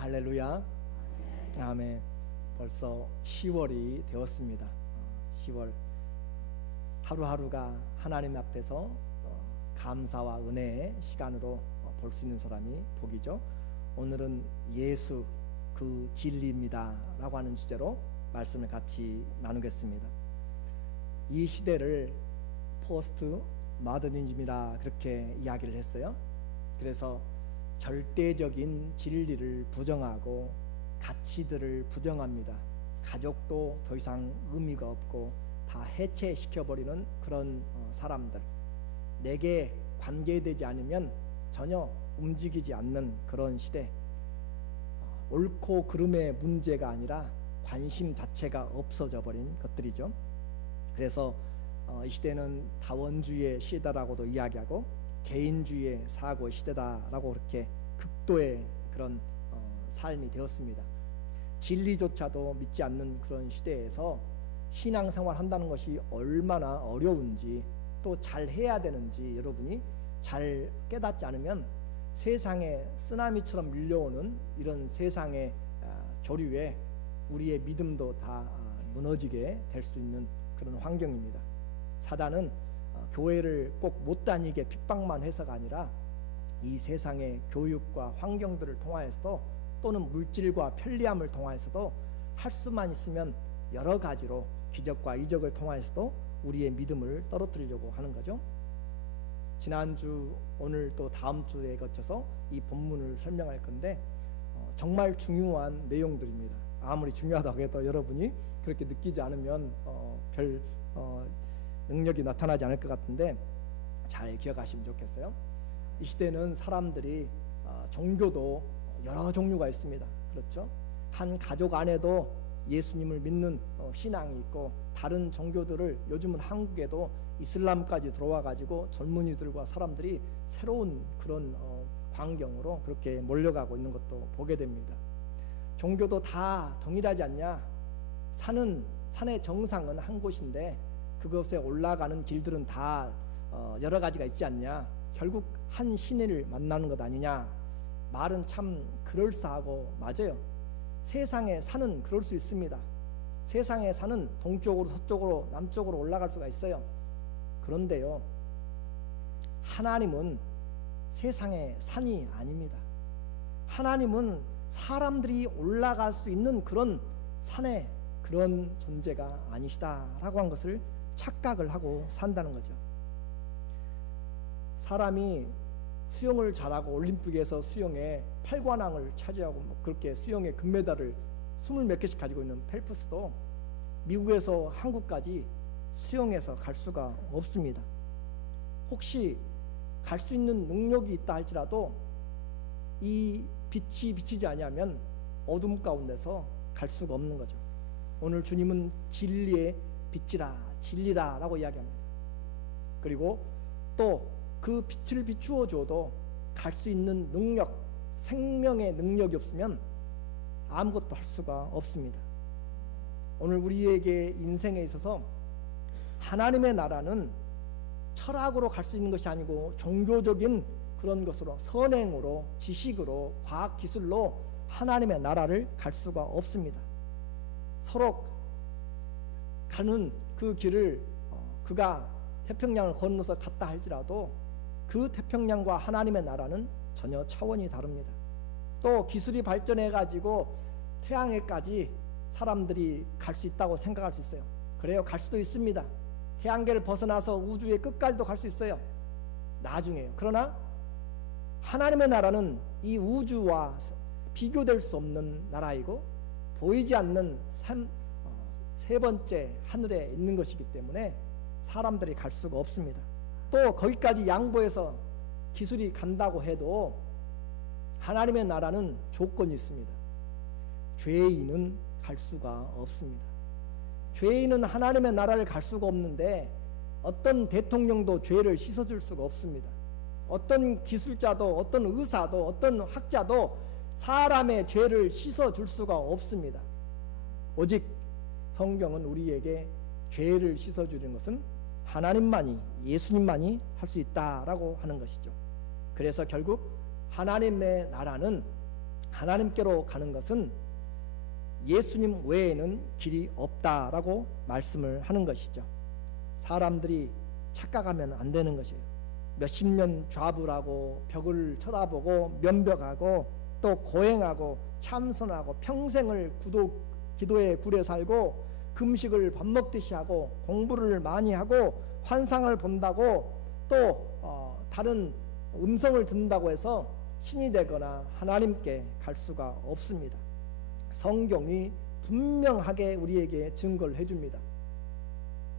할렐루야. 아멘. 벌써 10월이 되었습니다. 10월 하루하루가 하나님 앞에서 감사와 은혜의 시간으로 볼 수 있는 사람이 복이죠. 오늘은 예수 그 진리입니다 라고 하는 주제로 말씀을 같이 나누겠습니다. 이 시대를 포스트 마더니즘이라 그렇게 이야기를 했어요. 그래서 절대적인 진리를 부정하고 가치들을 부정합니다. 가족도 더 이상 의미가 없고 다 해체시켜버리는 그런 사람들, 내게 관계되지 않으면 전혀 움직이지 않는 그런 시대. 옳고 그름의 문제가 아니라 관심 자체가 없어져 버린 것들이죠. 그래서 이 시대는 다원주의의 시대라고도 이야기하고 개인주의의 사고의 시대다라고 그렇게 극도의 그런 삶이 되었습니다. 진리조차도 믿지 않는 그런 시대에서 신앙생활 한다는 것이 얼마나 어려운지 또 잘 해야 되는지 여러분이 잘 깨닫지 않으면 세상에 쓰나미처럼 밀려오는 이런 세상의 조류에 우리의 믿음도 다 무너지게 될 수 있는 그런 환경입니다. 사단은 교회를 꼭 못 다니게 핍박만 해서가 아니라 이 세상의 교육과 환경들을 통하여서도 또는 물질과 편리함을 통하여서도 할 수만 있으면 여러 가지로 기적과 이적을 통하여서도 우리의 믿음을 떨어뜨리려고 하는 거죠. 지난주 오늘 또 다음 주에 거쳐서 이 본문을 설명할 건데 정말 중요한 내용들입니다. 아무리 중요하다고 해도 여러분이 그렇게 느끼지 않으면 별 능력이 나타나지 않을 것 같은데 잘 기억하시면 좋겠어요. 이 시대는 사람들이 종교도 여러 종류가 있습니다. 그렇죠? 한 가족 안에도 예수님을 믿는 신앙이 있고 다른 종교들을 요즘은 한국에도 이슬람까지 들어와 가지고 젊은이들과 사람들이 새로운 그런 광경으로 그렇게 몰려가고 있는 것도 보게 됩니다. 종교도 다 동일하지 않냐? 산의 정상은 한 곳인데 그곳에 올라가는 길들은 다 여러 가지가 있지 않냐? 결국 한 신을 만나는 것 아니냐? 말은 참 그럴싸하고 맞아요. 세상의 산은 그럴 수 있습니다. 세상의 산은 동쪽으로 서쪽으로 남쪽으로 올라갈 수가 있어요. 그런데요, 하나님은 세상의 산이 아닙니다. 하나님은 사람들이 올라갈 수 있는 그런 산의 그런 존재가 아니시다라고 한 것을 착각을 하고 산다는 거죠. 사람이 수영을 잘하고 올림픽에서 수영에 8관왕을 차지하고 그렇게 수영의 금메달을 20몇 개씩 가지고 있는 펠프스도 미국에서 한국까지 수영해서 갈 수가 없습니다. 혹시 갈 수 있는 능력이 있다 할지라도 이 빛이 비치지 아니하면 어둠 가운데서 갈 수가 없는 거죠. 오늘 주님은 진리의 빛이라 진리다라고 이야기합니다. 그리고 또 그 빛을 비추어 줘도 갈 수 있는 능력, 생명의 능력이 없으면 아무것도 할 수가 없습니다. 오늘 우리에게 인생에 있어서 하나님의 나라는 철학으로 갈 수 있는 것이 아니고 종교적인 그런 것으로 선행으로 지식으로 과학기술로 하나님의 나라를 갈 수가 없습니다. 서로 가는 그 길을 그가 태평양을 건너서 갔다 할지라도 그 태평양과 하나님의 나라는 전혀 차원이 다릅니다. 또 기술이 발전해 가지고 태양에까지 사람들이 갈 수 있다고 생각할 수 있어요. 그래요, 갈 수도 있습니다. 태양계를 벗어나서 우주의 끝까지도 갈 수 있어요. 나중에요. 그러나 하나님의 나라는 이 우주와 비교될 수 없는 나라이고 보이지 않는 세 번째 하늘에 있는 것이기 때문에 사람들이 갈 수가 없습니다. 또 거기까지 양보해서 기술이 간다고 해도 하나님의 나라는 조건이 있습니다. 죄인은 갈 수가 없습니다. 죄인은 하나님의 나라를 갈 수가 없는데 어떤 대통령도 죄를 씻어줄 수가 없습니다. 어떤 기술자도 어떤 의사도 어떤 학자도 사람의 죄를 씻어줄 수가 없습니다. 오직 성경은 우리에게 죄를 씻어주는 것은 하나님만이, 예수님만이 할 수 있다라고 하는 것이죠. 그래서 결국 하나님의 나라는 하나님께로 가는 것은 예수님 외에는 길이 없다라고 말씀을 하는 것이죠. 사람들이 착각하면 안 되는 것이에요. 몇십 년 좌불하고 벽을 쳐다보고 면벽하고 또 고행하고 참선하고 평생을 기도에 굴에 살고 금식을 밥 먹듯이 하고 공부를 많이 하고 환상을 본다고 또 다른 음성을 듣는다고 해서 신이 되거나 하나님께 갈 수가 없습니다. 성경이 분명하게 우리에게 증거를 해줍니다.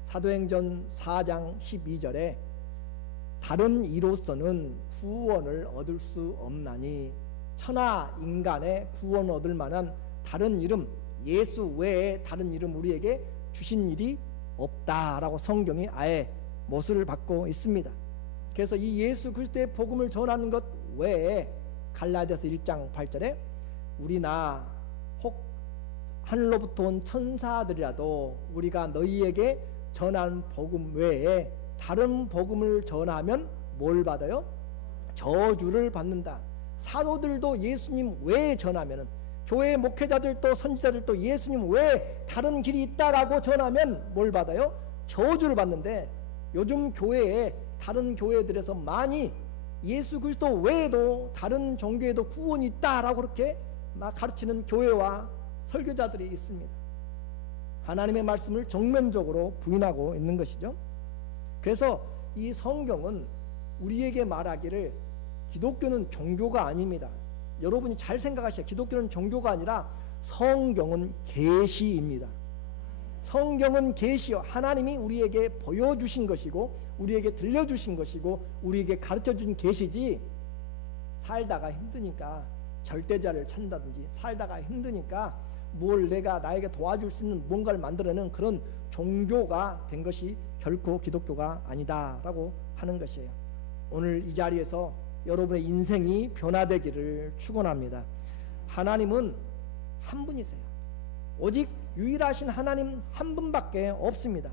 사도행전 4장 12절에 다른 이로서는 구원을 얻을 수 없나니 천하 인간의 구원 얻을 만한 다른 이름, 예수 외에 다른 이름 우리에게 주신 일이 없다라고 성경이 아예 못을 받고 있습니다. 그래서 이 예수 그리스도의 복음을 전하는 것 외에 갈라디아서 1장 8절에 우리나 혹 하늘로부터 온 천사들이라도 우리가 너희에게 전한 복음 외에 다른 복음을 전하면 뭘 받아요? 저주를 받는다. 사도들도 예수님 외에 전하면은, 교회 목회자들도 선지자들도 예수님 외에 다른 길이 있다라고 전하면 뭘 받아요? 저주를 받는데, 요즘 교회에 다른 교회들에서 많이 예수 그리스도 외에도 다른 종교에도 구원이 있다라고 그렇게 막 가르치는 교회와 설교자들이 있습니다. 하나님의 말씀을 정면적으로 부인하고 있는 것이죠. 그래서 이 성경은 우리에게 말하기를 기독교는 종교가 아닙니다. 여러분이 잘 생각하셔야, 기독교는 종교가 아니라 성경은 계시입니다. 성경은 계시요, 하나님이 우리에게 보여주신 것이고 우리에게 들려주신 것이고 우리에게 가르쳐준 계시지, 살다가 힘드니까 절대자를 찾는다든지 살다가 힘드니까 뭘 내가 나에게 도와줄 수 있는 뭔가를 만들어내는 그런 종교가 된 것이 결코 기독교가 아니다라고 하는 것이에요. 오늘 이 자리에서 여러분의 인생이 변화되기를 축원합니다. 하나님은 한 분이세요. 오직 유일하신 하나님 한 분밖에 없습니다.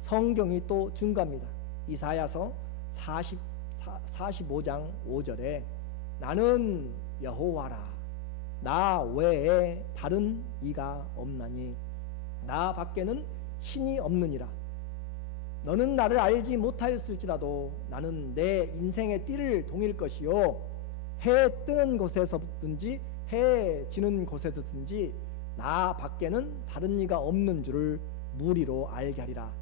성경이 또 증거합니다. 이사야서 45장 5절에 나는 여호와라, 나 외에 다른 이가 없나니 나 밖에는 신이 없느니라. 너는 나를 알지 못하였을지라도 나는 내 인생의 띠를 동일 것이요, 해 뜨는 곳에서든지 해 지는 곳에서든지 나 밖에는 다른 이가 없는 줄을 무리로 알게 하리라.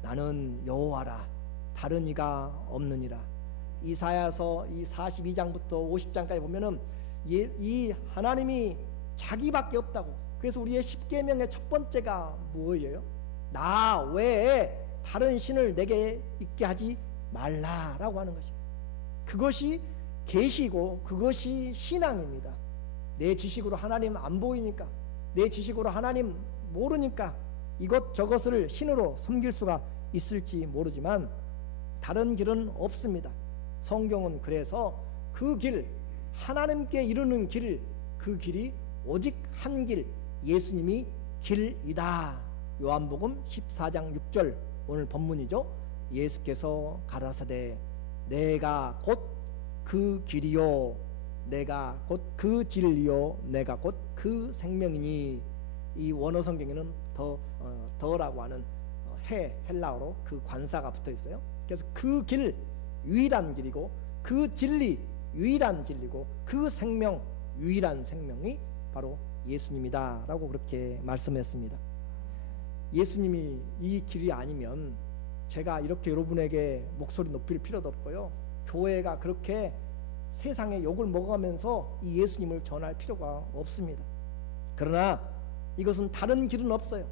나는 여호와라, 다른 이가 없느니라. 이사야서 이 42장부터 50장까지 보면은 이 하나님이 자기밖에 없다고. 그래서 우리의 십계명의 첫 번째가 뭐예요? 나 외에 다른 신을 내게 있게 하지 말라라고 하는 것이에요. 그것이 계시고 그것이 신앙입니다. 내 지식으로 하나님 안 보이니까, 내 지식으로 하나님 모르니까 이것저것을 신으로 섬길 수가 있을지 모르지만 다른 길은 없습니다. 성경은 그래서 그 길, 하나님께 이르는 길, 그 길이 오직 한 길, 예수님이 길이다. 요한복음 14장 6절 오늘 본문이죠. 예수께서 가라사대 내가 곧 그 길이요, 내가 곧 그 진리요, 내가 곧 그 생명이니. 이 원어 성경에는 더라고 하는 헬라어로 그 관사가 붙어 있어요. 그래서 그 길, 유일한 길이고 그 진리, 유일한 진리고 그 생명, 유일한 생명이 바로 예수님이다 라고 그렇게 말씀했습니다. 예수님이 이 길이 아니면 제가 이렇게 여러분에게 목소리 높일 필요도 없고요, 교회가 그렇게 세상에 욕을 먹어가면서 이 예수님을 전할 필요가 없습니다. 그러나 이것은 다른 길은 없어요.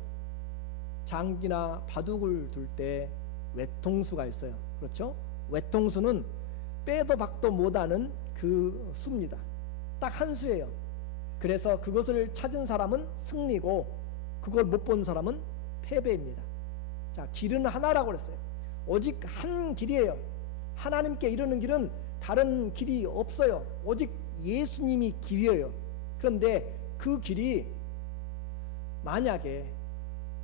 장기나 바둑을 둘 때 외통수가 있어요. 그렇죠? 외통수는 빼도 박도 못하는 그 수입니다. 딱 한 수예요. 그래서 그것을 찾은 사람은 승리고 그걸 못 본 사람은 패배입니다. 자, 길은 하나라고 그랬어요. 오직 한 길이에요. 하나님께 이르는 길은 다른 길이 없어요. 오직 예수님이 길이에요. 그런데 그 길이 만약에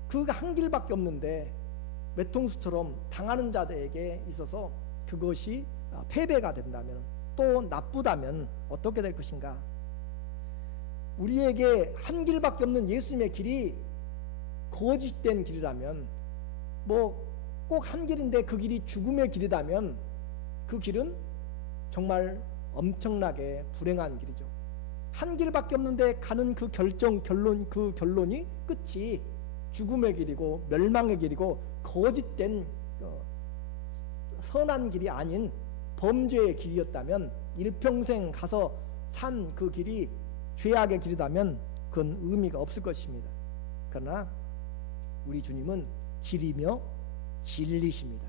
그 한 길밖에 없는데 외통수처럼 당하는 자들에게 있어서 그것이 패배가 된다면, 또 나쁘다면 어떻게 될 것인가? 우리에게 한 길밖에 없는 예수님의 길이 거짓된 길이라면, 뭐 꼭 한 길인데 그 길이 죽음의 길이라면 그 길은 정말 엄청나게 불행한 길이죠. 한 길밖에 없는데 가는 그 결론이 끝이 죽음의 길이고 멸망의 길이고 거짓된 선한 길이 아닌 범죄의 길이었다면, 일평생 가서 산 그 길이 죄악의 길이라면 그건 의미가 없을 것입니다. 그러나 우리 주님은 길이며 진리십니다.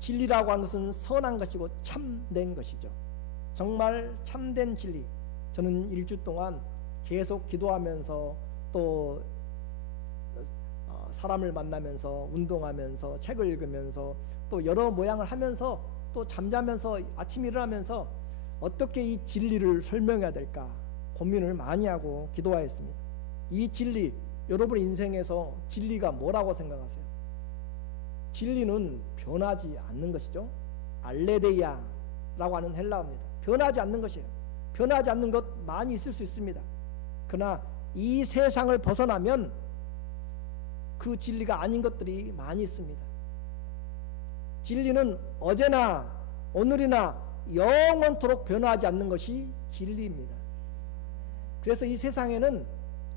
진리라고 하는 것은 선한 것이고 참된 것이죠. 정말 참된 진리. 저는 일주 동안 계속 기도하면서 또 사람을 만나면서 운동하면서 책을 읽으면서 또 여러 모양을 하면서 또 잠자면서 아침 일어나면서 어떻게 이 진리를 설명해야 될까 고민을 많이 하고 기도하였습니다. 이 진리, 여러분 인생에서 진리가 뭐라고 생각하세요? 진리는 변하지 않는 것이죠. 알레데이아라고 하는 헬라어입니다. 변하지 않는 것이에요. 변하지 않는 것 많이 있을 수 있습니다. 그러나 이 세상을 벗어나면 그 진리가 아닌 것들이 많이 있습니다. 진리는 어제나 오늘이나 영원토록 변하지 않는 것이 진리입니다. 그래서 이 세상에는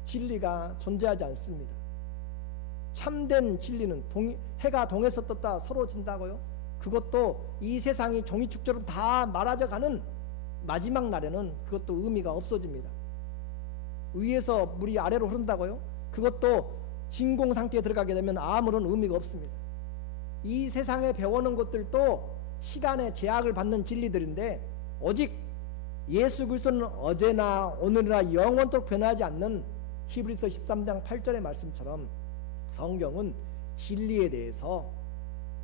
진리가 존재하지 않습니다. 참된 진리는 해가 동에서 떴다 서로 진다고요? 그것도 이 세상이 종이축처럼 다 말아져 가는 마지막 날에는 그것도 의미가 없어집니다. 위에서 물이 아래로 흐른다고요? 그것도 진공 상태에 들어가게 되면 아무런 의미가 없습니다. 이 세상에 배우는 것들도 시간의 제약을 받는 진리들인데, 오직 예수 그리스도는 어제나 오늘이나 영원토록 변하지 않는 히브리서 13장 8절의 말씀처럼 성경은 진리에 대해서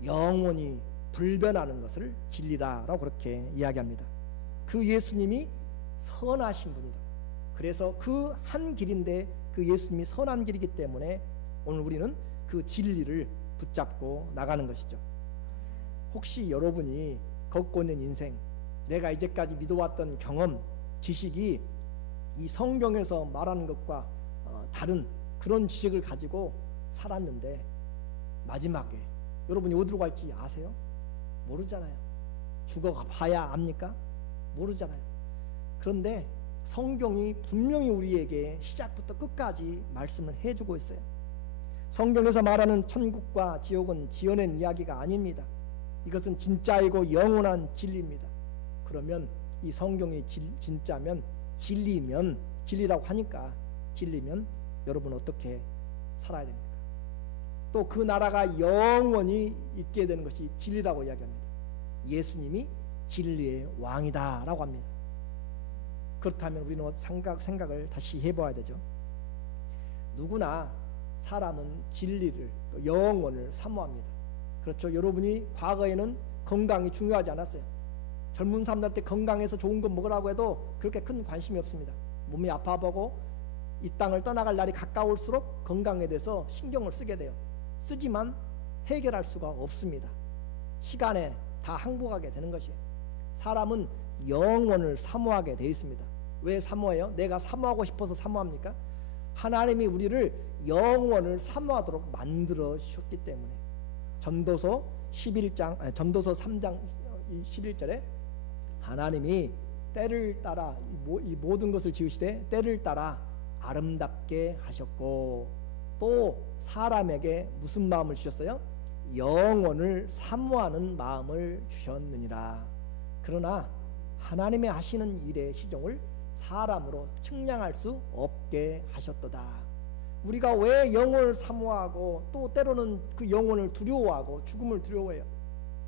영원히 불변하는 것을 진리다라고 그렇게 이야기합니다. 그 예수님이 선하신 분이다. 그래서 그 한 길인데 그 예수님이 선한 길이기 때문에 오늘 우리는 그 진리를 붙잡고 나가는 것이죠. 혹시 여러분이 걷고 있는 인생, 내가 이제까지 믿어왔던 경험, 지식이 이 성경에서 말하는 것과 다른 그런 지식을 가지고 살았는데 마지막에 여러분이 어디로 갈지 아세요? 모르잖아요. 죽어봐야 압니까? 모르잖아요. 그런데 성경이 분명히 우리에게 시작부터 끝까지 말씀을 해주고 있어요. 성경에서 말하는 천국과 지옥은 지어낸 이야기가 아닙니다. 이것은 진짜이고 영원한 진리입니다. 그러면 이 성경이 진짜면, 진리면, 진리라고 하니까 진리면 여러분 어떻게 살아야 됩니까? 또 그 나라가 영원히 있게 되는 것이 진리라고 이야기합니다. 예수님이 진리의 왕이다 라고 합니다. 그렇다면 우리는 생각을 다시 해봐야 되죠. 누구나 사람은 진리를, 또 영원을 사모합니다. 그렇죠. 여러분이 과거에는 건강이 중요하지 않았어요. 젊은 사람들한테 건강해서 좋은 거 먹으라고 해도 그렇게 큰 관심이 없습니다. 몸이 아파보고 이 땅을 떠나갈 날이 가까울수록 건강에 대해서 신경을 쓰게 돼요. 쓰지만 해결할 수가 없습니다. 시간에 다 항복하게 되는 것이에요. 사람은 영원을 사모하게 되어 있습니다. 왜 사모해요? 내가 사모하고 싶어서 사모합니까? 하나님이 우리를 영원을 사모하도록 만들어 주셨기 때문에. 전도서 3장 11절에 하나님이 때를 따라 이 모든 것을 지으시되 때를 따라 아름답게 하셨고, 또 사람에게 무슨 마음을 주셨어요? 영원을 사모하는 마음을 주셨느니라. 그러나 하나님의 하시는 일의 시종을 사람으로 측량할 수 없게 하셨도다. 우리가 왜 영혼을 사모하고 또 때로는 그 영혼을 두려워하고 죽음을 두려워해요?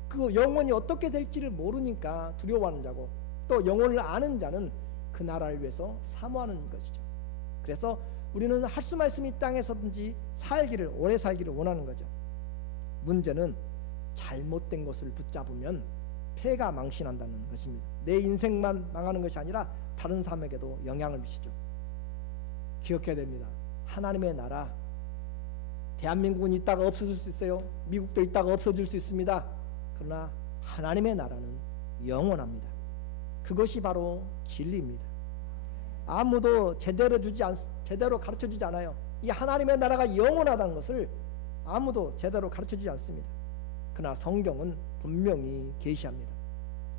그 영혼이 어떻게 될지를 모르니까 두려워하는 자고, 또 영혼을 아는 자는 그 나라를 위해서 사모하는 것이죠. 그래서 우리는 할 수만 있으면 이 땅에서든지 살기를, 오래 살기를 원하는 거죠. 문제는 잘못된 것을 붙잡으면 폐가 망신한다는 것입니다. 내 인생만 망하는 것이 아니라 다른 사람에게도 영향을 미치죠. 기억해야 됩니다. 하나님의 나라, 대한민국은 있다가 없어질 수 있어요. 미국도 있다가 없어질 수 있습니다. 그러나 하나님의 나라는 영원합니다. 그것이 바로 진리입니다. 아무도 제대로 가르쳐주지 않아요. 이 하나님의 나라가 영원하다는 것을 아무도 제대로 가르쳐주지 않습니다. 그러나 성경은 분명히 계시합니다.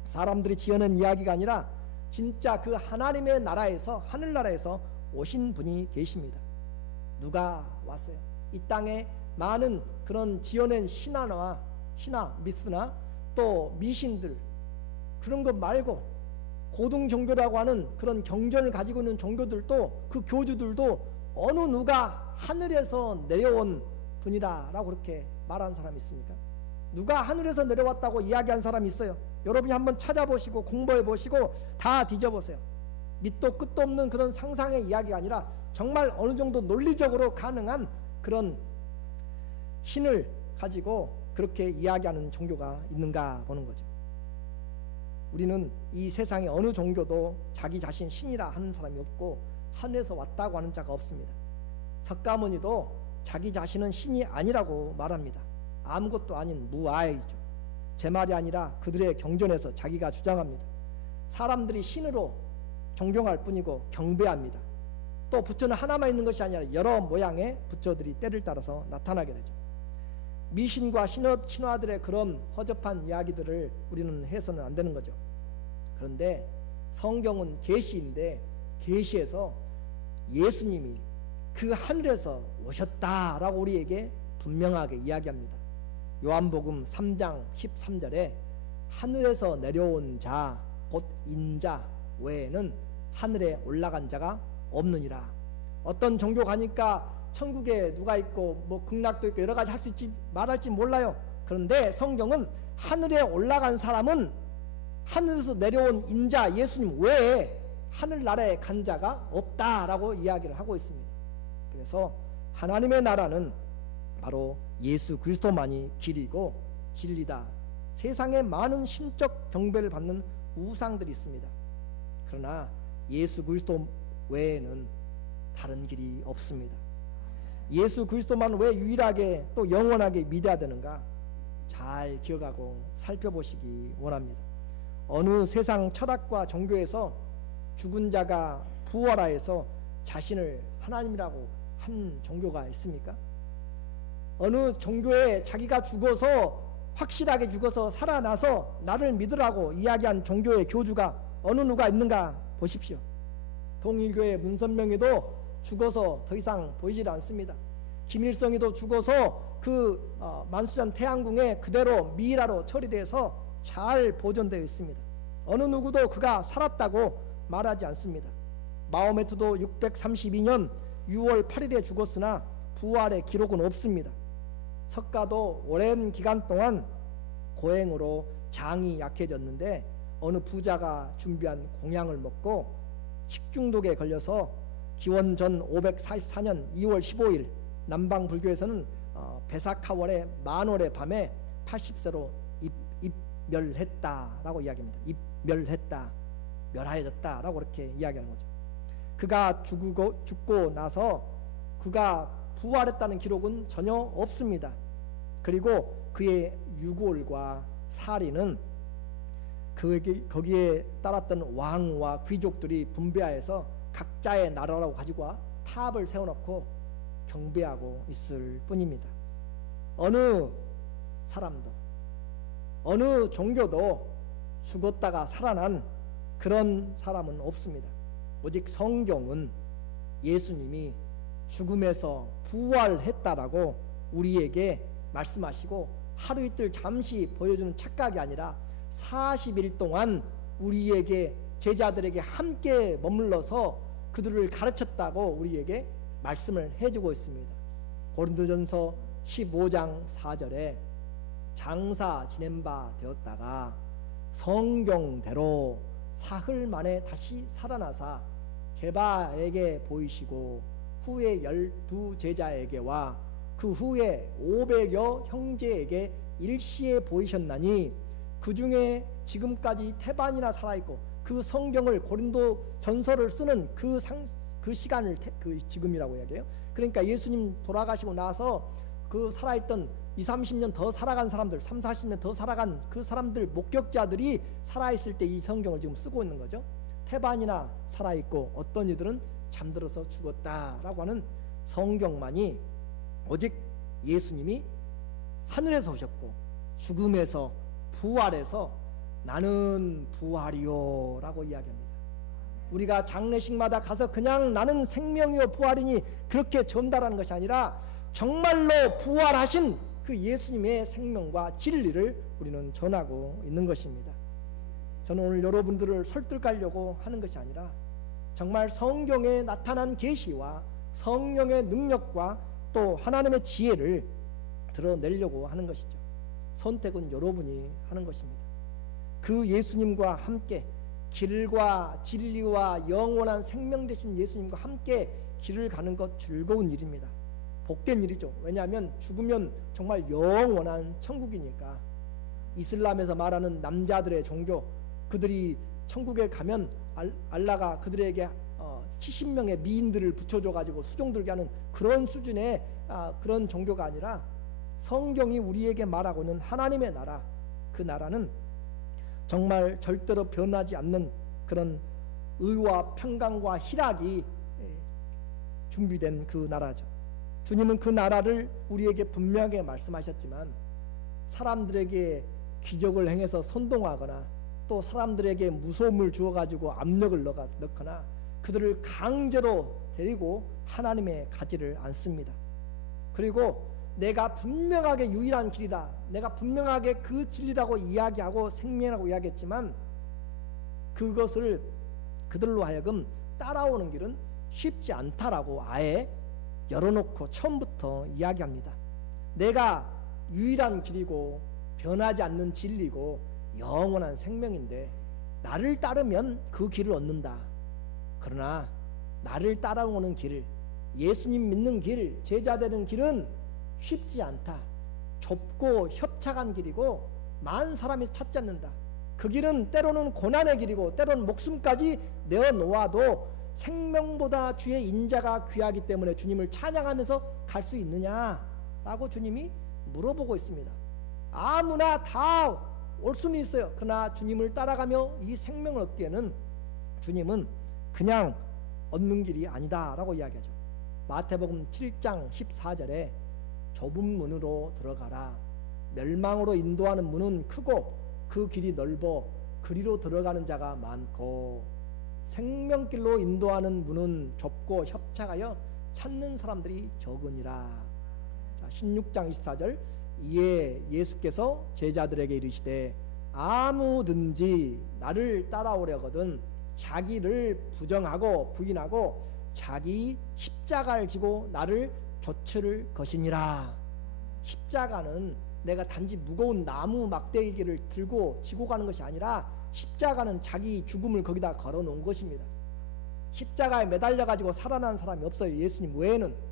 사람들이 지어낸 이야기가 아니라 진짜 그 하나님의 나라에서, 하늘나라에서 오신 분이 계십니다. 누가 왔어요? 이 땅에 많은 그런 지어낸 신화, 미스나 또 미신들, 그런 것 말고 고등 종교라고 하는 그런 경전을 가지고 있는 종교들도, 그 교주들도 어느 누가 하늘에서 내려온 분이라고 그렇게 말하는 사람이 있습니까? 누가 하늘에서 내려왔다고 이야기한 사람이 있어요? 여러분이 한번 찾아보시고 공부해 보시고 다 뒤져보세요. 밑도 끝도 없는 그런 상상의 이야기가 아니라 정말 어느 정도 논리적으로 가능한 그런 신을 가지고 그렇게 이야기하는 종교가 있는가 보는 거죠. 우리는 이 세상에 어느 종교도 자기 자신 신이라 하는 사람이 없고 하늘에서 왔다고 하는 자가 없습니다. 석가모니도 자기 자신은 신이 아니라고 말합니다. 아무것도 아닌 무아이죠. 제 말이 아니라 그들의 경전에서 자기가 주장합니다. 사람들이 신으로 존경할 뿐이고 경배합니다. 또 부처는 하나만 있는 것이 아니라 여러 모양의 부처들이 때를 따라서 나타나게 되죠. 미신과 신화들의 그런 허접한 이야기들을 우리는 해서는 안 되는 거죠. 그런데 성경은 계시인데 계시에서 예수님이 그 하늘에서 오셨다라고 우리에게 분명하게 이야기합니다. 요한복음 3장 13절에 하늘에서 내려온 자 곧 인자 외에는 하늘에 올라간 자가 없느니라. 어떤 종교 가니까 천국에 누가 있고 뭐 극락도 있고 여러 가지 할 수 있지 말할지 몰라요. 그런데 성경은 하늘에 올라간 사람은 하늘에서 내려온 인자 예수님 외에 하늘나라에 간 자가 없다라고 이야기를 하고 있습니다. 그래서 하나님의 나라는 바로 예수 그리스도만이 길이고 진리다. 세상에 많은 신적 경배를 받는 우상들이 있습니다. 그러나 예수 그리스도 외에는 다른 길이 없습니다. 예수 그리스도만 왜 유일하게 또 영원하게 믿어야 되는가? 잘 기억하고 살펴보시기 원합니다. 어느 세상 철학과 종교에서 죽은 자가 부활하여서 자신을 하나님이라고 한 종교가 있습니까? 어느 종교에 자기가 죽어서 확실하게 죽어서 살아나서 나를 믿으라고 이야기한 종교의 교주가 어느 누가 있는가 보십시오. 통일교의 문선명이도 죽어서 더 이상 보이질 않습니다. 김일성이도 죽어서 그 만수산 태양궁에 그대로 미이라로 처리돼서 잘 보존되어 있습니다. 어느 누구도 그가 살았다고 말하지 않습니다. 마호메트도 632년 6월 8일에 죽었으나 부활의 기록은 없습니다. 석가도 오랜 기간 동안 고행으로 장이 약해졌는데 어느 부자가 준비한 공양을 먹고 식중독에 걸려서 기원전 544년 2월 15일 남방 불교에서는 베사카월의 만월의 밤에 80세로 입멸했다라고 이야기합니다. 입멸했다, 멸하여졌다라고 그렇게 이야기하는 거죠. 그가 죽고 나서 그가 부활했다는 기록은 전혀 없습니다. 그리고 그의 유골과 사리는 거기에 따랐던 왕과 귀족들이 분배하여서 각자의 나라라고 가지고 와 탑을 세워놓고 경배하고 있을 뿐입니다. 어느 사람도 어느 종교도 죽었다가 살아난 그런 사람은 없습니다. 오직 성경은 예수님이 죽음에서 부활했다라고 우리에게 말씀하시고 하루 이틀 잠시 보여주는 착각이 아니라 40일 동안 우리에게 제자들에게 함께 머물러서 그들을 가르쳤다고 우리에게 말씀을 해주고 있습니다. 고린도전서 15장 4절에 장사 지낸 바 되었다가 성경대로 사흘 만에 다시 살아나사 게바에게 보이시고 후에 12제자에게와 그 후에 500여 형제에게 일시에 보이셨나니 그 중에 지금까지 태반이나 살아있고 그 성경을 고린도 전서를 쓰는 그 시간을 지금이라고 이야기해요. 그러니까 예수님 돌아가시고 나서 그 살아있던 20-30년 더 살아간 사람들, 30-40년 더 살아간 그 사람들 목격자들이 살아있을 때 이 성경을 지금 쓰고 있는 거죠. 태반이나 살아있고 어떤 이들은 잠들어서 죽었다라고 하는 성경만이 오직 예수님이 하늘에서 오셨고 죽음에서 부활해서 나는 부활이요 라고 이야기합니다. 우리가 장례식마다 가서 그냥 나는 생명이요 부활이니 그렇게 전달하는 것이 아니라 정말로 부활하신 그 예수님의 생명과 진리를 우리는 전하고 있는 것입니다. 저는 오늘 여러분들을 설득하려고 하는 것이 아니라 정말 성경에 나타난 계시와 성령의 능력과 또 하나님의 지혜를 드러내려고 하는 것이죠. 선택은 여러분이 하는 것입니다. 그 예수님과 함께 길과 진리와 영원한 생명 되신 예수님과 함께 길을 가는 것 즐거운 일입니다. 복된 일이죠. 왜냐하면 죽으면 정말 영원한 천국이니까. 이슬람에서 말하는 남자들의 종교, 그들이 천국에 가면 알라가 그들에게 70명의 미인들을 붙여줘가지고 수종들게 하는 그런 수준의 그런 종교가 아니라 성경이 우리에게 말하고 있는 하나님의 나라, 그 나라는 정말 절대로 변하지 않는 그런 의와 평강과 희락이 준비된 그 나라죠. 주님은 그 나라를 우리에게 분명하게 말씀하셨지만 사람들에게 기적을 행해서 선동하거나 또 사람들에게 무서움을 주어가지고 압력을 넣거나 그들을 강제로 데리고 하나님의 가지를 않습니다. 그리고 내가 분명하게 유일한 길이다, 내가 분명하게 그 진리라고 이야기하고 생명이라고 이야기했지만 그것을 그들로 하여금 따라오는 길은 쉽지 않다라고 아예 열어놓고 처음부터 이야기합니다. 내가 유일한 길이고 변하지 않는 진리고 영원한 생명인데 나를 따르면 그 길을 얻는다. 그러나 나를 따라오는 길, 예수님 믿는 길, 제자 되는 길은 쉽지 않다. 좁고 협착한 길이고 많은 사람이 찾지 않는다. 그 길은 때로는 고난의 길이고 때로는 목숨까지 내어놓아도 생명보다 주의 인자가 귀하기 때문에 주님을 찬양하면서 갈 수 있느냐라고 주님이 물어보고 있습니다. 아무나 다 올 수는 있어요. 그러나 주님을 따라가며 이 생명을 얻기에는 주님은 그냥 얻는 길이 아니다라고 이야기하죠. 마태복음 7장 14절에 좁은 문으로 들어가라. 멸망으로 인도하는 문은 크고 그 길이 넓어 그리로 들어가는 자가 많고 생명길로 인도하는 문은 좁고 협착하여 찾는 사람들이 적으니라. 16장 24절 이에 예수께서 제자들에게 이르시되 아무든지 나를 따라오려거든 자기를 부정하고 부인하고 자기 십자가를 지고 나를 좇을 것이니라. 십자가는 내가 단지 무거운 나무 막대기를 들고 지고 가는 것이 아니라 십자가는 자기 죽음을 거기다 걸어 놓은 것입니다. 십자가에 매달려 가지고 살아난 사람이 없어요. 예수님 외에는.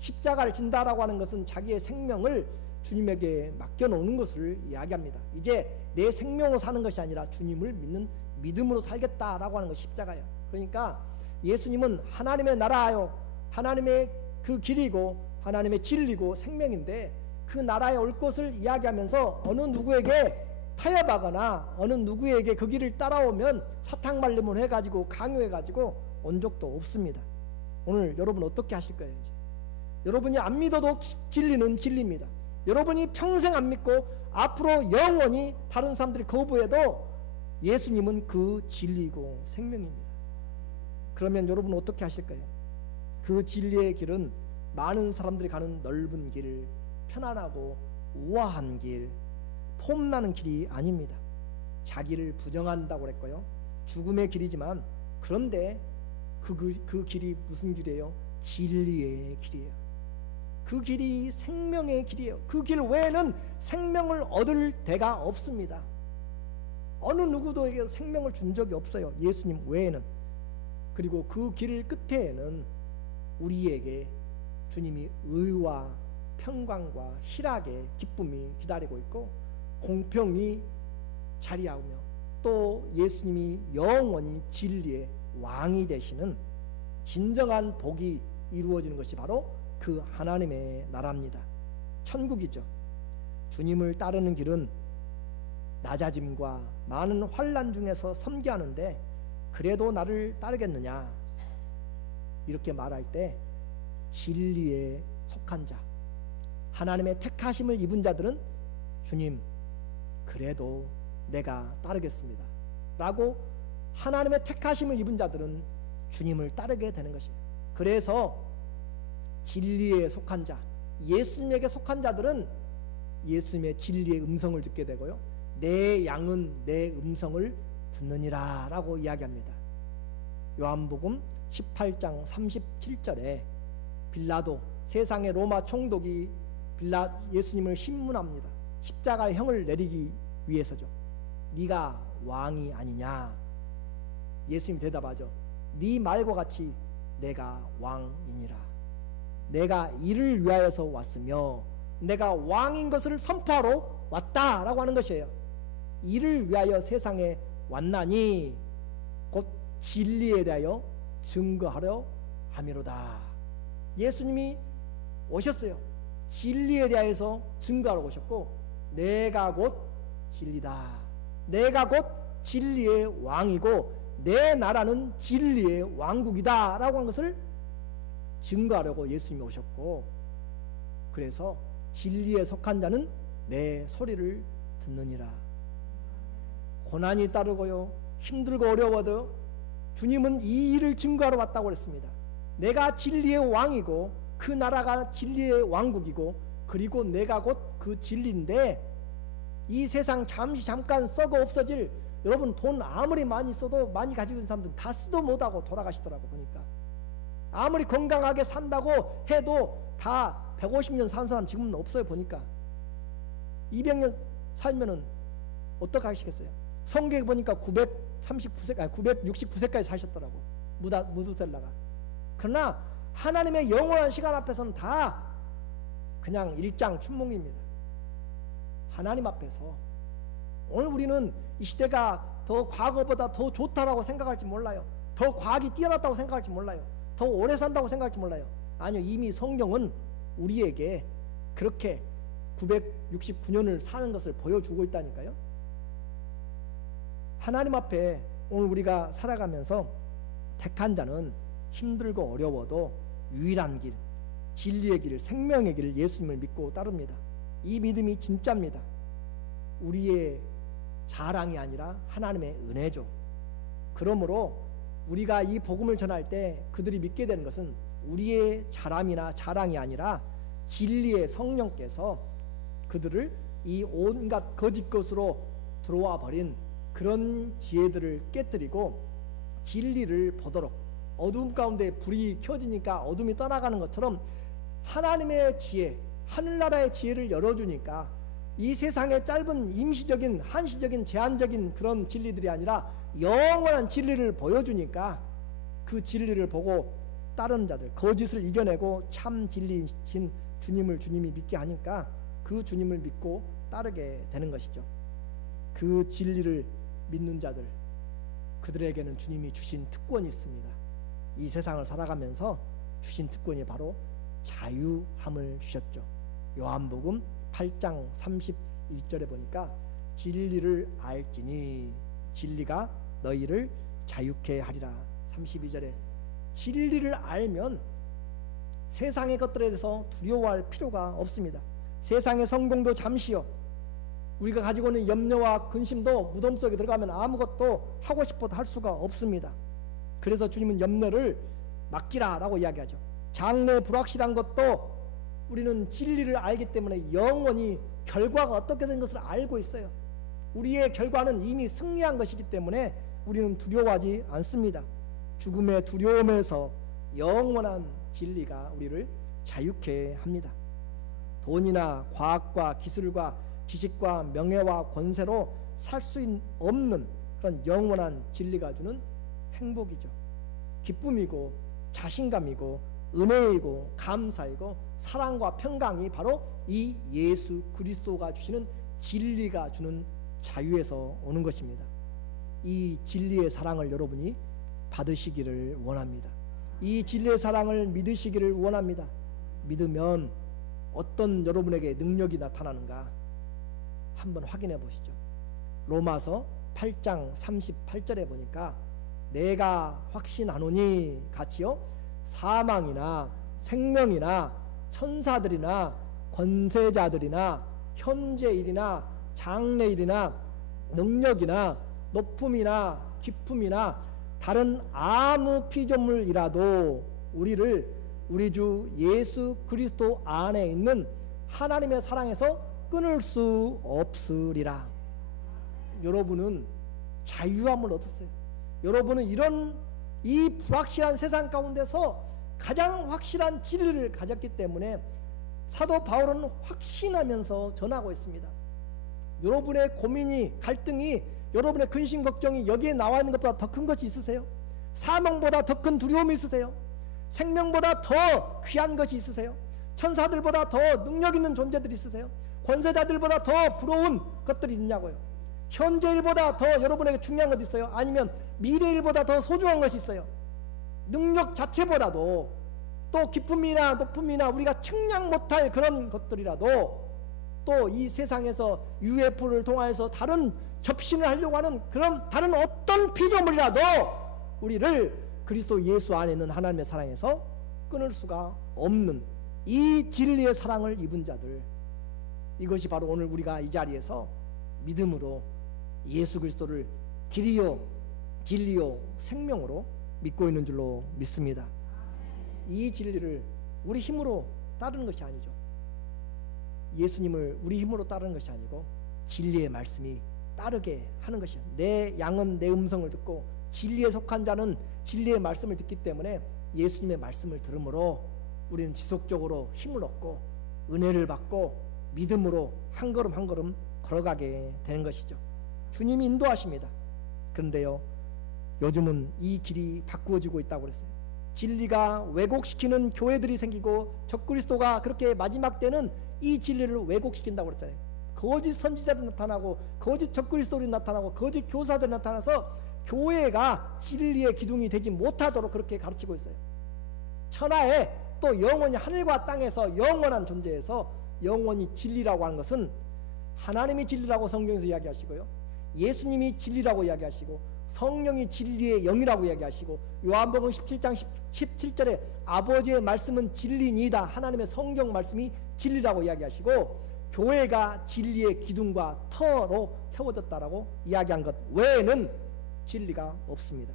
십자가를 진다라고 하는 것은 자기의 생명을 주님에게 맡겨놓는 것을 이야기합니다. 이제 내 생명으로 사는 것이 아니라 주님을 믿는 믿음으로 살겠다라고 하는 것이 십자가예요. 그러니까 예수님은 하나님의 나라요, 하나님의 그 길이고 하나님의 진리고 생명인데 그 나라에 올 것을 이야기하면서 어느 누구에게 타협하거나 어느 누구에게 그 길을 따라오면 사탕말림을 해가지고 강요해가지고 온 적도 없습니다. 오늘 여러분 어떻게 하실 거예요? 이제 여러분이 안 믿어도 진리는 진리입니다. 여러분이 평생 안 믿고 앞으로 영원히 다른 사람들이 거부해도 예수님은 그 진리고 생명입니다. 그러면 여러분은 어떻게 하실 거예요? 그 진리의 길은 많은 사람들이 가는 넓은 길, 편안하고 우아한 길, 폼나는 길이 아닙니다. 자기를 부정한다고 그랬고요. 죽음의 길이지만 그런데 그 길이 무슨 길이에요? 진리의 길이에요. 그 길이 생명의 길이에요. 그 길 외에는 생명을 얻을 데가 없습니다. 어느 누구도에게 생명을 준 적이 없어요. 예수님 외에는. 그리고 그 길 끝에는 우리에게 주님이 의와 평강과 희락의 기쁨이 기다리고 있고 공평이 자리하며 또 예수님이 영원히 진리의 왕이 되시는 진정한 복이 이루어지는 것이 바로 그 하나님의 나라입니다. 천국이죠. 주님을 따르는 길은 낮아짐과 많은 환난 중에서 섬기하는데 그래도 나를 따르겠느냐? 이렇게 말할 때 진리에 속한 자, 하나님의 택하심을 입은 자들은 주님 그래도 내가 따르겠습니다 라고 하나님의 택하심을 입은 자들은 주님을 따르게 되는 것이에요. 그래서 진리에 속한 자, 예수님에게 속한 자들은 예수님의 진리의 음성을 듣게 되고요, 내 양은 내 음성을 듣느니라 라고 이야기합니다. 요한복음 18장 37절에 빌라도, 세상의 로마 총독이 예수님을 신문합니다. 십자가의 형을 내리기 위해서죠. 네가 왕이 아니냐? 예수님 대답하죠. 네 말과 같이 내가 왕이니라. 내가 이를 위하여서 왔으며 내가 왕인 것을 선포하러 왔다라고 하는 것이에요. 이를 위하여 세상에 왔나니 곧 진리에 대하여 증거하려 함이로다. 예수님이 오셨어요. 진리에 대하여서 증거하러 오셨고, 내가 곧 진리다. 내가 곧 진리의 왕이고 내 나라는 진리의 왕국이다 라고 한 것을 증거하려고 예수님이 오셨고, 그래서 진리에 속한 자는 내 소리를 듣느니라. 고난이 따르고요, 힘들고 어려워도 주님은 이 일을 증거하러 왔다고 그랬습니다. 내가 진리의 왕이고 그 나라가 진리의 왕국이고, 그리고 내가 곧 그 진리인데, 이 세상 잠깐 썩어 없어질, 여러분 돈 아무리 많이 써도, 많이 가지고 있는 사람들은 다 쓰도 못하고 돌아가시더라고. 보니까 아무리 건강하게 산다고 해도 다 150년 산 사람 지금은 없어요. 보니까 200년 살면은 어떻게 하시겠어요? 성경에 보니까 969세까지 사셨더라고, 무두셀라가. 그러나 하나님의 영원한 시간 앞에서는 다 그냥 일장춘몽입니다. 하나님 앞에서 오늘 우리는 이 시대가 더 과거보다 더 좋다라고 생각할지 몰라요. 더 과학이 뛰어났다고 생각할지 몰라요. 더 오래 산다고 생각할지 몰라요. 아니요, 이미 성경은 우리에게 그렇게 969년을 사는 것을 보여주고 있다니까요. 하나님 앞에 오늘 우리가 살아가면서 택한 자는 힘들고 어려워도 유일한 길, 진리의 길, 생명의 길, 예수님을 믿고 따릅니다. 이 믿음이 진짜입니다. 우리의 자랑이 아니라 하나님의 은혜죠. 그러므로 우리가 이 복음을 전할 때 그들이 믿게 되는 것은 우리의 자랑이 아니라 진리의 성령께서 그들을 이 온갖 거짓 것으로 들어와 버린 그런 지혜들을 깨뜨리고 진리를 보도록, 어두움 가운데 불이 켜지니까 어둠이 떠나가는 것처럼 하나님의 지혜, 하늘나라의 지혜를 열어주니까 이 세상의 짧은 임시적인, 한시적인, 제한적인 그런 진리들이 아니라 영원한 진리를 보여주니까 그 진리를 보고 따르는 자들, 거짓을 이겨내고 참 진리신 주님이 믿게 하니까 그 주님을 믿고 따르게 되는 것이죠. 그 진리를 믿는 자들, 그들에게는 주님이 주신 특권이 있습니다. 이 세상을 살아가면서 주신 특권이 바로 자유함을 주셨죠. 요한복음 8장 31절에 보니까 진리를 알지니 진리가 너희를 자유케 하리라. 32절에 진리를 알면 세상의 것들에 대해서 두려워할 필요가 없습니다. 세상의 성공도 잠시요, 우리가 가지고 있는 염려와 근심도 무덤 속에 들어가면 아무것도 하고 싶어도 할 수가 없습니다. 그래서 주님은 염려를 맡기라 라고 이야기하죠. 장래 불확실한 것도 우리는 진리를 알기 때문에 영원히 결과가 어떻게 된 것을 알고 있어요. 우리의 결과는 이미 승리한 것이기 때문에 우리는 두려워하지 않습니다. 죽음의 두려움에서 영원한 진리가 우리를 자유케 합니다. 돈이나 과학과 기술과 지식과 명예와 권세로 살 수 없는 그런 영원한 진리가 주는 행복이죠. 기쁨이고 자신감이고 은혜이고 감사이고 사랑과 평강이 바로 이 예수 그리스도가 주시는 진리가 주는 자유에서 오는 것입니다. 이 진리의 사랑을 여러분이 받으시기를 원합니다. 이 진리의 사랑을 믿으시기를 원합니다. 믿으면 어떤 여러분에게 능력이 나타나는가 한번 확인해 보시죠. 로마서 8장 38절에 보니까 내가 확신하노니 같이요 사망이나 생명이나 천사들이나 권세자들이나 현재일이나 장래일이나 능력이나 높음이나 깊음이나 다른 아무 피조물이라도 우리를 우리 주 예수 그리스도 안에 있는 하나님의 사랑에서 끊을 수 없으리라. 여러분은 자유함을 얻었어요. 여러분은 이런 이 불확실한 세상 가운데서 가장 확실한 진리를 가졌기 때문에 사도 바울은 확신하면서 전하고 있습니다. 여러분의 고민이, 갈등이, 여러분의 근심 걱정이 여기에 나와 있는 것보다 더 큰 것이 있으세요? 사망보다 더 큰 두려움이 있으세요? 생명보다 더 귀한 것이 있으세요? 천사들보다 더 능력 있는 존재들이 있으세요? 권세자들보다 더 부러운 것들이 있냐고요? 현재일보다 더 여러분에게 중요한 것이 있어요? 아니면 미래일보다 더 소중한 것이 있어요? 능력 자체보다도 또 기쁨이나 높음이나 우리가 측량 못할 그런 것들이라도 또 이 세상에서 UFO를 통하여서 다른 접신을 하려고 하는 그런 다른 어떤 피조물이라도 우리를 그리스도 예수 안에 있는 하나님의 사랑에서 끊을 수가 없는 이 진리의 사랑을 입은 자들, 이것이 바로 오늘 우리가 이 자리에서 믿음으로 예수 그리스도를 길이요 진리요 생명으로 믿고 있는 줄로 믿습니다. 이 진리를 우리 힘으로 따르는 것이 아니죠. 예수님을 우리 힘으로 따르는 것이 아니고 진리의 말씀이 따르게 하는 것이요. 내 양은 내 음성을 듣고 진리에 속한 자는 진리의 말씀을 듣기 때문에 예수님의 말씀을 들음으로 우리는 지속적으로 힘을 얻고 은혜를 받고 믿음으로 한 걸음 한 걸음 걸어가게 되는 것이죠. 주님이 인도하십니다. 그런데요, 요즘은 이 길이 바꾸어지고 있다고 그랬어요. 진리가 왜곡시키는 교회들이 생기고 적그리스도가 그렇게 마지막 때는 이 진리를 왜곡시킨다고 그랬잖아요. 거짓 선지자들이 나타나고 거짓 적그리스도들이 나타나고 거짓 교사들이 나타나서 교회가 진리의 기둥이 되지 못하도록 그렇게 가르치고 있어요. 천하에 또 영원히 하늘과 땅에서 영원한 존재에서 영원히 진리라고 하는 것은 하나님이 진리라고 성경에서 이야기하시고요, 예수님이 진리라고 이야기하시고 성령이 진리의 영이라고 이야기하시고 요한복음 17장 17절에 아버지의 말씀은 진리니이다, 하나님의 성경 말씀이 진리라고 이야기하시고 교회가 진리의 기둥과 터로 세워졌다라고 이야기한 것 외에는 진리가 없습니다.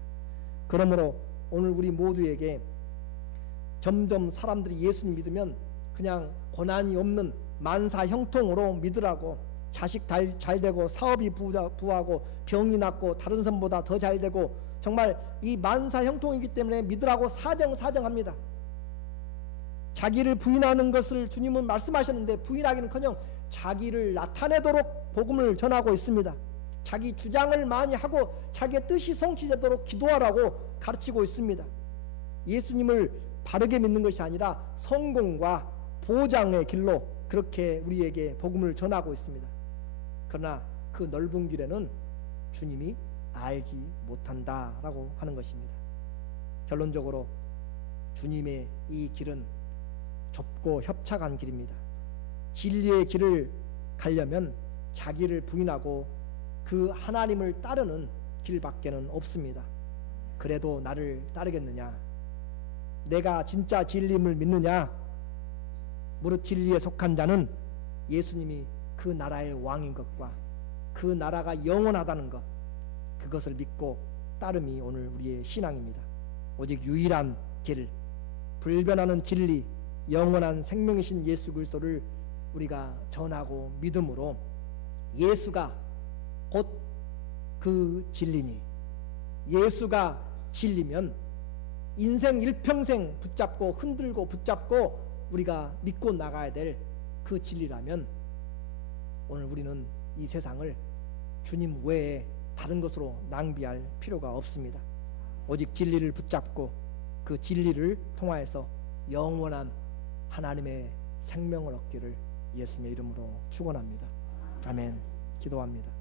그러므로 오늘 우리 모두에게 점점 사람들이 예수님 믿으면 그냥 고난이 없는 만사 형통으로 믿으라고, 자식 잘 되고 사업이 부하고 병이 낫고 다른 사람보다 더 잘 되고 정말 이 만사 형통이기 때문에 믿으라고 사정합니다. 자기를 부인하는 것을 주님은 말씀하셨는데 부인하기는커녕 자기를 나타내도록 복음을 전하고 있습니다. 자기 주장을 많이 하고 자기의 뜻이 성취되도록 기도하라고 가르치고 있습니다. 예수님을 바르게 믿는 것이 아니라 성공과 보장의 길로 그렇게 우리에게 복음을 전하고 있습니다. 그러나 그 넓은 길에는 주님이 알지 못한다라고 하는 것입니다. 결론적으로 주님의 이 길은 좁고 협착한 길입니다. 진리의 길을 가려면 자기를 부인하고 그 하나님을 따르는 길밖에는 없습니다. 그래도 나를 따르겠느냐? 내가 진짜 진리임을 믿느냐? 무릇 진리에 속한 자는 예수님이 그 나라의 왕인 것과 그 나라가 영원하다는 것, 그것을 믿고 따름이 오늘 우리의 신앙입니다. 오직 유일한 길, 불변하는 진리, 영원한 생명이신 예수 그리스도를 우리가 전하고 믿음으로 예수가 곧 그 진리니, 예수가 진리면 인생 일평생 붙잡고 흔들고 붙잡고 우리가 믿고 나가야 될 그 진리라면 오늘 우리는 이 세상을 주님 외에 다른 것으로 낭비할 필요가 없습니다. 오직 진리를 붙잡고 그 진리를 통하여서 영원한 하나님의 생명을 얻기를 예수님의 이름으로 축원합니다. 아멘. 기도합니다.